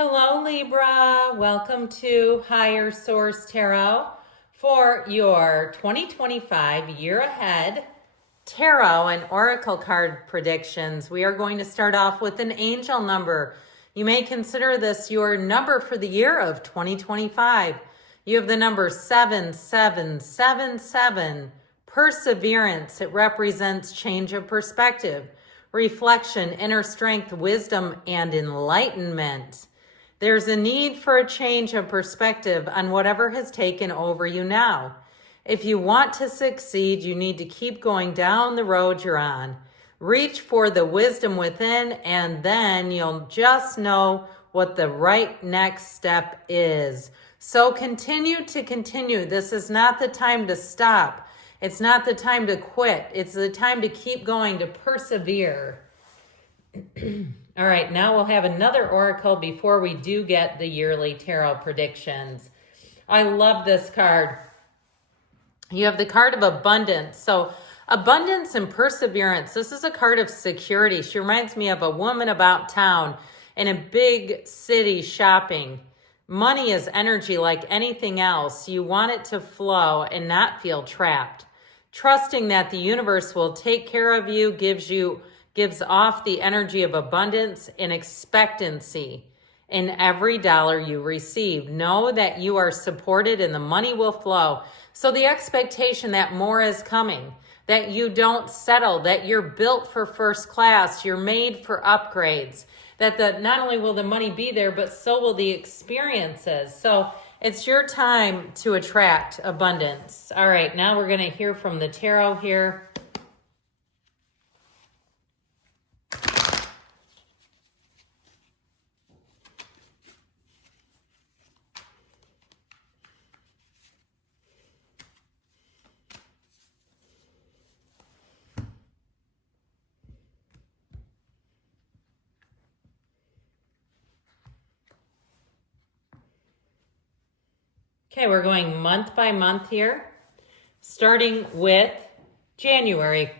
Hello, Libra. Welcome to Higher Source Tarot for your 2025 year ahead tarot and oracle card predictions. We are going to start off with an angel number. You may consider this your number for the year of 2025. You have the number 7777, perseverance. It represents change of perspective, reflection, inner strength, wisdom, and enlightenment. There's a need for a change of perspective on whatever has taken over you now. If you want to succeed, you need to keep going down the road you're on. Reach for the wisdom within, and then you'll just know what the right next step is. So continue to continue. This is not the time to stop. It's not the time to quit. It's the time to keep going, to persevere. All right, now we'll have another oracle before we do get the yearly tarot predictions. I love this card. You have the card of abundance. So abundance and perseverance. This is a card of security. She reminds me of a woman about town in a big city shopping. Money is energy like anything else. You want it to flow and not feel trapped. Trusting that the universe will take care of you gives off the energy of abundance and expectancy in every dollar you receive. Know that you are supported and the money will flow. So the expectation that more is coming, that you don't settle, that you're built for first class, you're made for upgrades, that not only will the money be there, but so will the experiences. So it's your time to attract abundance. All right, now we're going to hear from the tarot here. Okay, we're going month by month here, starting with January.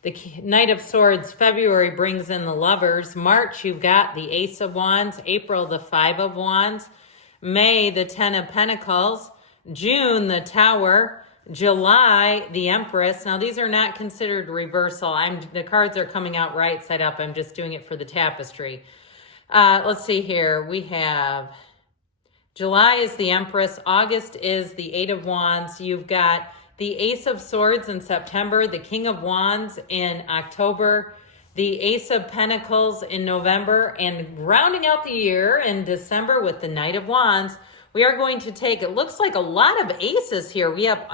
The Knight of Swords. February brings in the Lovers. March, you've got the Ace of Wands. April, the Five of Wands. May, the Ten of Pentacles. June, the Tower. July, the Empress. Now, these are not considered reversal. The cards are coming out right side up. I'm just doing it for the tapestry. Let's see here. We have July is the Empress. August is the Eight of Wands. You've got the Ace of Swords in September, the King of Wands in October, the Ace of Pentacles in November, and rounding out the year in December with the Knight of Wands. We are going to take, it looks like a lot of aces here. We have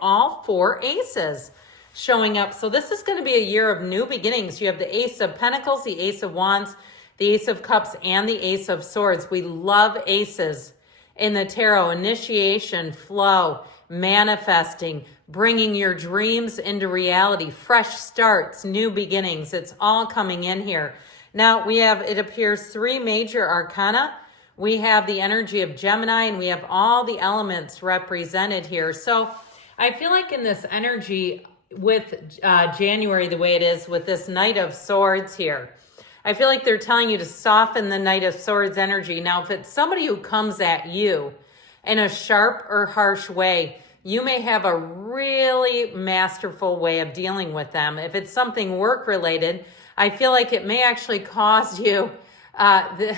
all four aces showing up. So this is going to be a year of new beginnings. You have the Ace of Pentacles, the Ace of Wands, the Ace of Cups, and the Ace of Swords. We love aces in the tarot. Initiation, flow, manifesting, bringing your dreams into reality, fresh starts, new beginnings. It's all coming in here. Now we have, it appears, three major arcana. We have the energy of Gemini, and we have all the elements represented here. So I feel like in this energy with January, the way it is with this Knight of Swords here, I feel like they're telling you to soften the Knight of Swords energy. Now, if it's somebody who comes at you in a sharp or harsh way, you may have a really masterful way of dealing with them. If it's something work-related, I feel like it may actually cause you the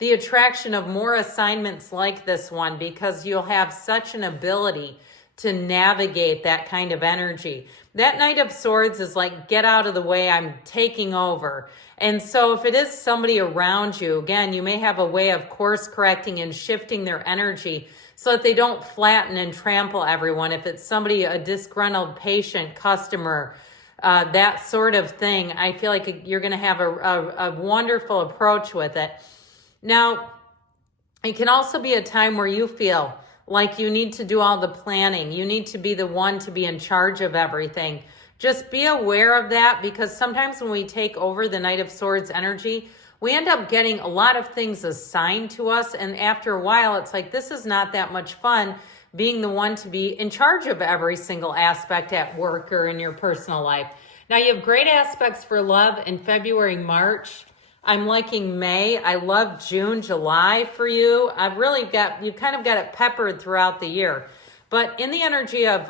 attraction of more assignments like this one, because you'll have such an ability to navigate that kind of energy. That Knight of Swords is like, get out of the way, I'm taking over. And so if it is somebody around you, again, you may have a way of course correcting and shifting their energy so that they don't flatten and trample everyone. If it's somebody, a disgruntled patient, customer, that sort of thing, I feel like you're going to have a wonderful approach with it. Now, it can also be a time where you feel like you need to do all the planning. You need to be the one to be in charge of everything. Just be aware of that, because sometimes when we take over the Knight of Swords energy, we end up getting a lot of things assigned to us. And after a while, it's like, this is not that much fun being the one to be in charge of every single aspect at work or in your personal life. Now, you have great aspects for love in February, March. I'm liking May. I love June, July for you. You kind of got it peppered throughout the year. But in the energy of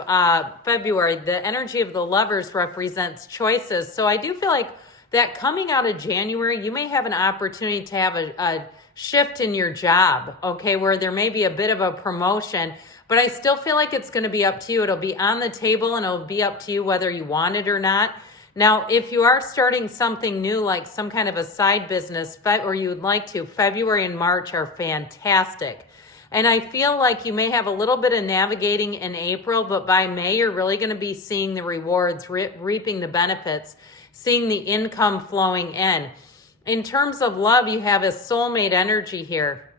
February, the energy of the lovers represents choices. So I do feel like that coming out of January, you may have an opportunity to have a shift in your job, okay, where there may be a bit of a promotion, but I still feel like it's going to be up to you. It'll be on the table and it'll be up to you whether you want it or not. Now, if you are starting something new, like some kind of a side business, or you would like to, February and March are fantastic. And I feel like you may have a little bit of navigating in April, but by May, you're really going to be seeing the rewards, reaping the benefits, seeing the income flowing in. In terms of love, you have a soulmate energy here.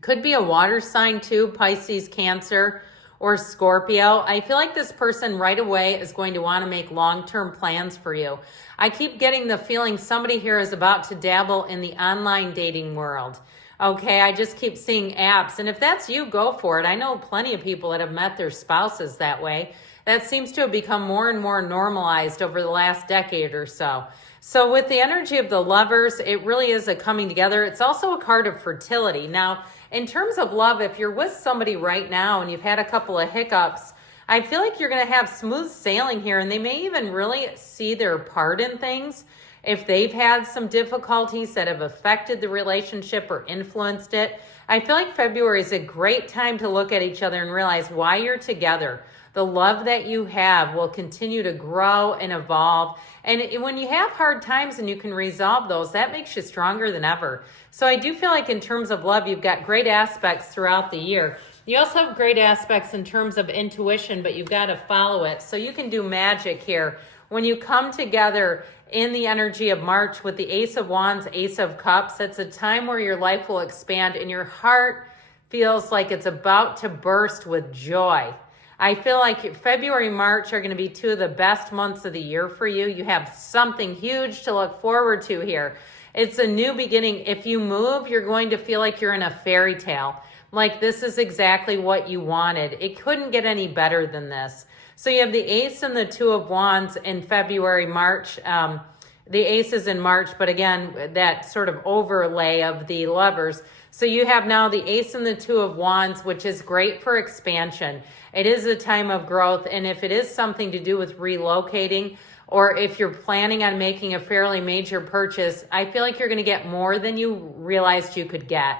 Could be a water sign too, Pisces, Cancer, or Scorpio. I feel like this person right away is going to want to make long-term plans for you. I keep getting the feeling somebody here is about to dabble in the online dating world. Okay, I just keep seeing apps. And if that's you, go for it. I know plenty of people that have met their spouses that way. That seems to have become more and more normalized over the last decade or so. So with the energy of the lovers, it really is a coming together. It's also a card of fertility. Now, in terms of love, if you're with somebody right now and you've had a couple of hiccups, I feel like you're going to have smooth sailing here, and they may even really see their part in things. If they've had some difficulties that have affected the relationship or influenced it, I feel like February is a great time to look at each other and realize why you're together. The love that you have will continue to grow and evolve. And when you have hard times and you can resolve those, that makes you stronger than ever. So I do feel like in terms of love, you've got great aspects throughout the year. You also have great aspects in terms of intuition, but you've got to follow it. So you can do magic here. When you come together in the energy of March with the Ace of Wands, Ace of Cups, it's a time where your life will expand and your heart feels like it's about to burst with joy. I feel like February, March are going to be two of the best months of the year for you. You have something huge to look forward to here. It's a new beginning. If you move, you're going to feel like you're in a fairy tale. Like this is exactly what you wanted. It couldn't get any better than this. So you have the Ace and the Two of Wands in February, March. The Ace is in March, but again, that sort of overlay of the lovers. So you have now the Ace and the Two of Wands, which is great for expansion. It is a time of growth, and if it is something to do with relocating, or if you're planning on making a fairly major purchase, I feel like you're going to get more than you realized you could get.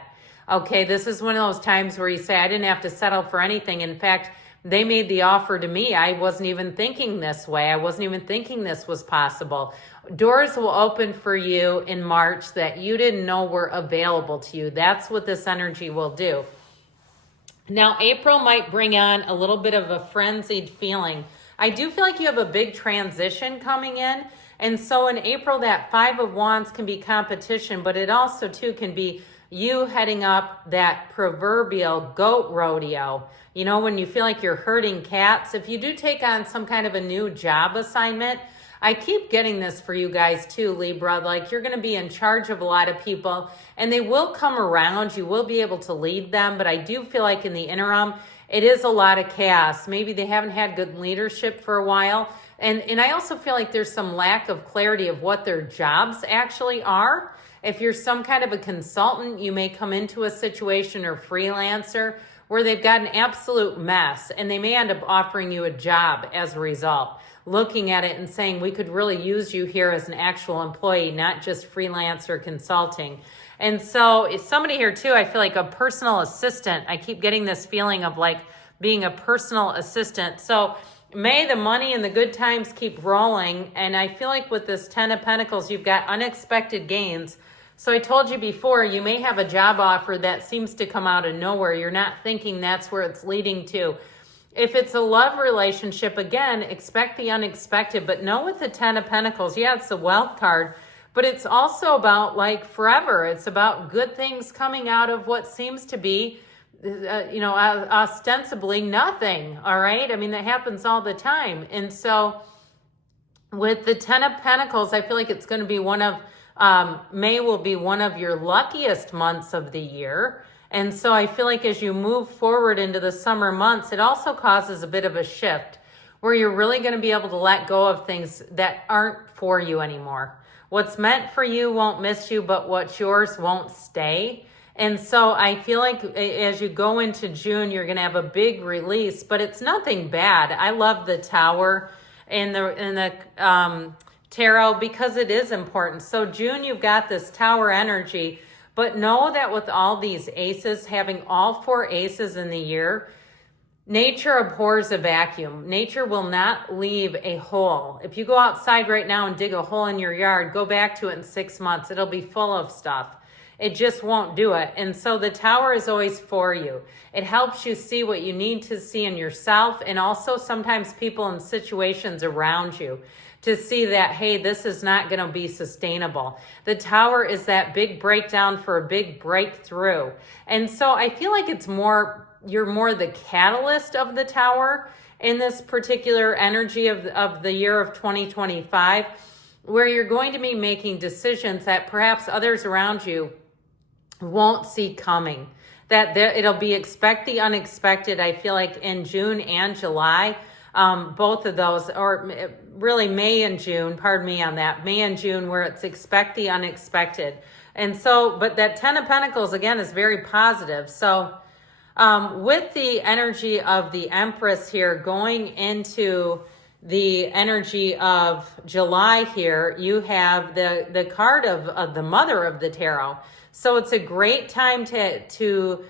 Okay, this is one of those times where you say, I didn't have to settle for anything. In fact, they made the offer to me. I wasn't even thinking this way. I wasn't even thinking this was possible. Doors will open for you in March that you didn't know were available to you. That's what this energy will do. Now, April might bring on a little bit of a frenzied feeling. I do feel like you have a big transition coming in. And so in April, that Five of Wands can be competition, but it also too can be you heading up that proverbial goat rodeo. You know, when you feel like you're herding cats, if you do take on some kind of a new job assignment, I keep getting this for you guys too, Libra, like you're going to be in charge of a lot of people and they will come around. You will be able to lead them, but I do feel like in the interim, it is a lot of chaos. Maybe they haven't had good leadership for a while. And I also feel like there's some lack of clarity of what their jobs actually are. If you're some kind of a consultant, you may come into a situation or freelancer where they've got an absolute mess and they may end up offering you a job as a result, looking at it and saying, we could really use you here as an actual employee, not just freelancer consulting. And so it's somebody here too, I feel like a personal assistant. I keep getting this feeling of like being a personal assistant. So may the money and the good times keep rolling. And I feel like with this 10 of Pentacles, you've got unexpected gains. So I told you before, you may have a job offer that seems to come out of nowhere. You're not thinking that's where it's leading to. If it's a love relationship, again, expect the unexpected, but know with the 10 of Pentacles, yeah, it's the wealth card, but it's also about like forever. It's about good things coming out of what seems to be, ostensibly nothing, all right? I mean, that happens all the time. And so with the 10 of Pentacles, I feel like it's going to be May will be one of your luckiest months of the year. And so I feel like as you move forward into the summer months, it also causes a bit of a shift where you're really going to be able to let go of things that aren't for you anymore. What's meant for you won't miss you, but what's yours won't stay. And so I feel like as you go into June, you're going to have a big release, but it's nothing bad. I love the Tower and the tarot because it is important. So June, you've got this Tower energy, but know that with all these aces, having all 4 aces in the year, nature abhors a vacuum. Nature will not leave a hole. If you go outside right now and dig a hole in your yard, go back to it in 6 months. It'll be full of stuff. It just won't do it. And so the Tower is always for you. It helps you see what you need to see in yourself, and also sometimes people and situations around you, to see that, hey, this is not going to be sustainable. The Tower is that big breakdown for a big breakthrough. And so I feel like you're more the catalyst of the Tower in this particular energy of the year of 2025, where you're going to be making decisions that perhaps others around you won't see coming. That it'll be expect the unexpected. I feel like in June and July, both of those, or really May and June, pardon me on that, May and June, where it's expect the unexpected. And so, but that 10 of Pentacles, again, is very positive. So with the energy of the Empress here going into the energy of July here, you have the card of the Mother of the Tarot. So it's a great time to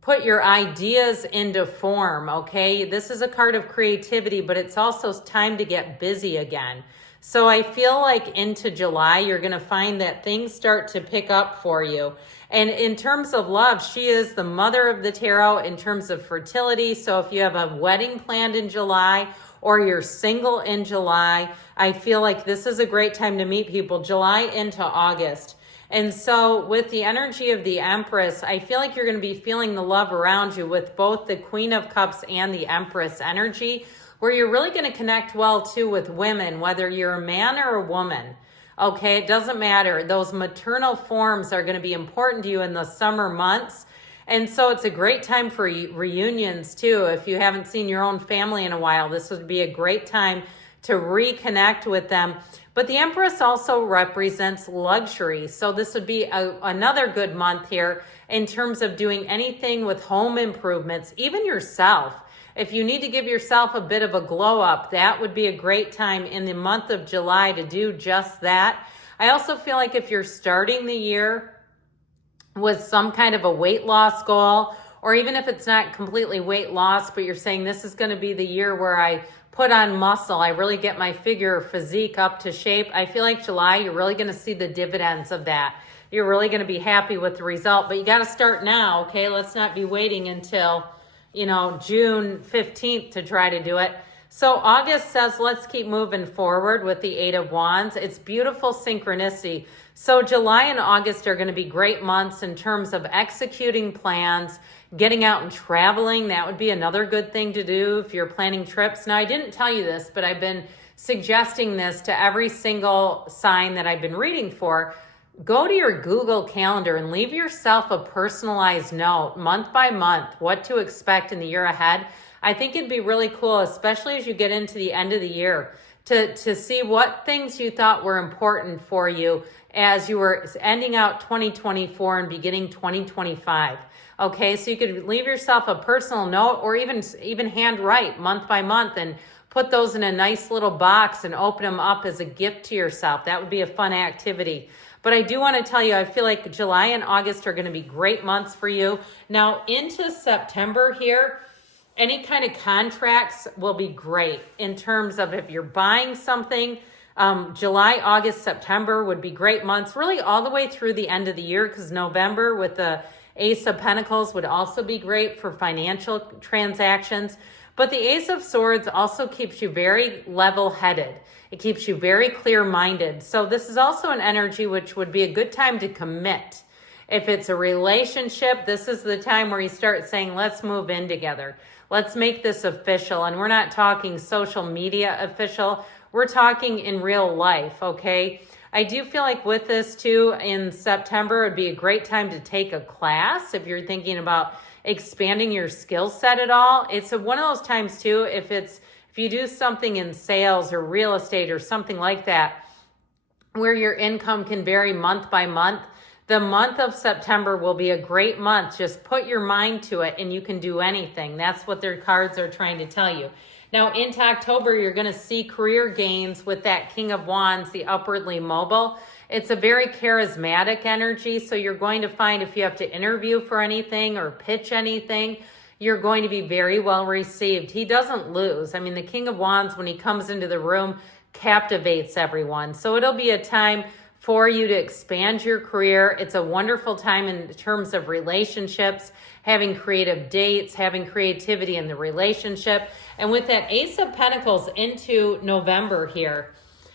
put your ideas into form, okay? This is a card of creativity, but it's also time to get busy again. So I feel like into July, you're going to find that things start to pick up for you. And in terms of love, she is the Mother of the Tarot in terms of fertility. So if you have a wedding planned in July or you're single in July, I feel like this is a great time to meet people, July into August. And so with the energy of the Empress, I feel like you're going to be feeling the love around you with both the Queen of Cups and the Empress energy, where you're really going to connect well too with women, whether you're a man or a woman. Okay, it doesn't matter. Those maternal forms are going to be important to you in the summer months. And so it's a great time for reunions too. If you haven't seen your own family in a while, this would be a great time to reconnect with them. But the Empress also represents luxury. So this would be another good month here in terms of doing anything with home improvements, even yourself. If you need to give yourself a bit of a glow up, that would be a great time in the month of July to do just that. I also feel like if you're starting the year with some kind of a weight loss goal, or even if it's not completely weight loss, but you're saying this is going to be the year where I put on muscle, I really get my figure or physique up to shape, I feel like July, you're really going to see the dividends of that. You're really going to be happy with the result, but you got to start now, okay? Let's not be waiting until, June 15th to try to do it. So August says, let's keep moving forward with the 8 of Wands. It's beautiful synchronicity. So July and August are going to be great months in terms of executing plans, getting out and traveling. That would be another good thing to do if you're planning trips. Now, I didn't tell you this, but I've been suggesting this to every single sign that I've been reading for. Go to your Google Calendar and leave yourself a personalized note month by month, what to expect in the year ahead. I think it'd be really cool, especially as you get into the end of the year, to see what things you thought were important for you as you were ending out 2024 and beginning 2025. Okay, so you could leave yourself a personal note or even handwrite month by month and put those in a nice little box and open them up as a gift to yourself. That would be a fun activity. But I do want to tell you, I feel like July and August are going to be great months for you. Now into September here, any kind of contracts will be great in terms of if you're buying something. July, August, September would be great months, really all the way through the end of the year, because November with the Ace of Pentacles would also be great for financial transactions. But the Ace of Swords also keeps you very level-headed. It keeps you very clear-minded. So this is also an energy which would be a good time to commit. If it's a relationship, this is the time where you start saying, let's move in together. Let's make this official. And we're not talking social media official. We're talking in real life, okay? I do feel like with this too, in September, it'd be a great time to take a class if you're thinking about expanding your skill set at all. It's one of those times too, if you do something in sales or real estate or something like that, where your income can vary month by month. The month of September will be a great month. Just put your mind to it and you can do anything. That's what their cards are trying to tell you. Now into October, you're going to see career gains with that King of Wands, the upwardly mobile. It's a very charismatic energy. So you're going to find if you have to interview for anything or pitch anything, you're going to be very well received. He doesn't lose. I mean, the King of Wands, when he comes into the room, captivates everyone. So it'll be a time for you to expand your career. It's a wonderful time in terms of relationships, having creative dates, having creativity in the relationship. And with that Ace of Pentacles into November here,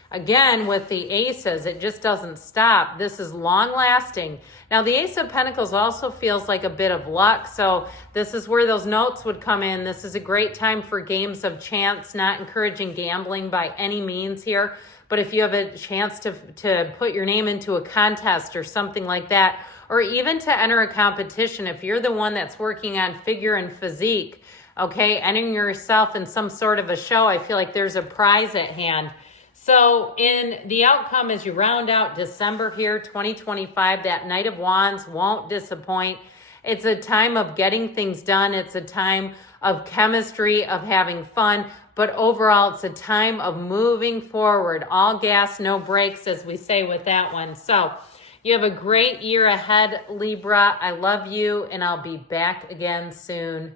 again, with the aces, it just doesn't stop. This is long lasting. Now, the Ace of Pentacles also feels like a bit of luck. So this is where those notes would come in. This is a great time for games of chance, not encouraging gambling by any means here. But if you have a chance to put your name into a contest or something like that, or even to enter a competition, if you're the one that's working on figure and physique, okay, entering yourself in some sort of a show, I feel like there's a prize at hand. So in the outcome, as you round out December here, 2025, that Knight of Wands won't disappoint. It's a time of getting things done. It's a time of chemistry, of having fun. But overall, it's a time of moving forward. All gas, no brakes, as we say with that one. So you have a great year ahead, Libra. I love you, and I'll be back again soon.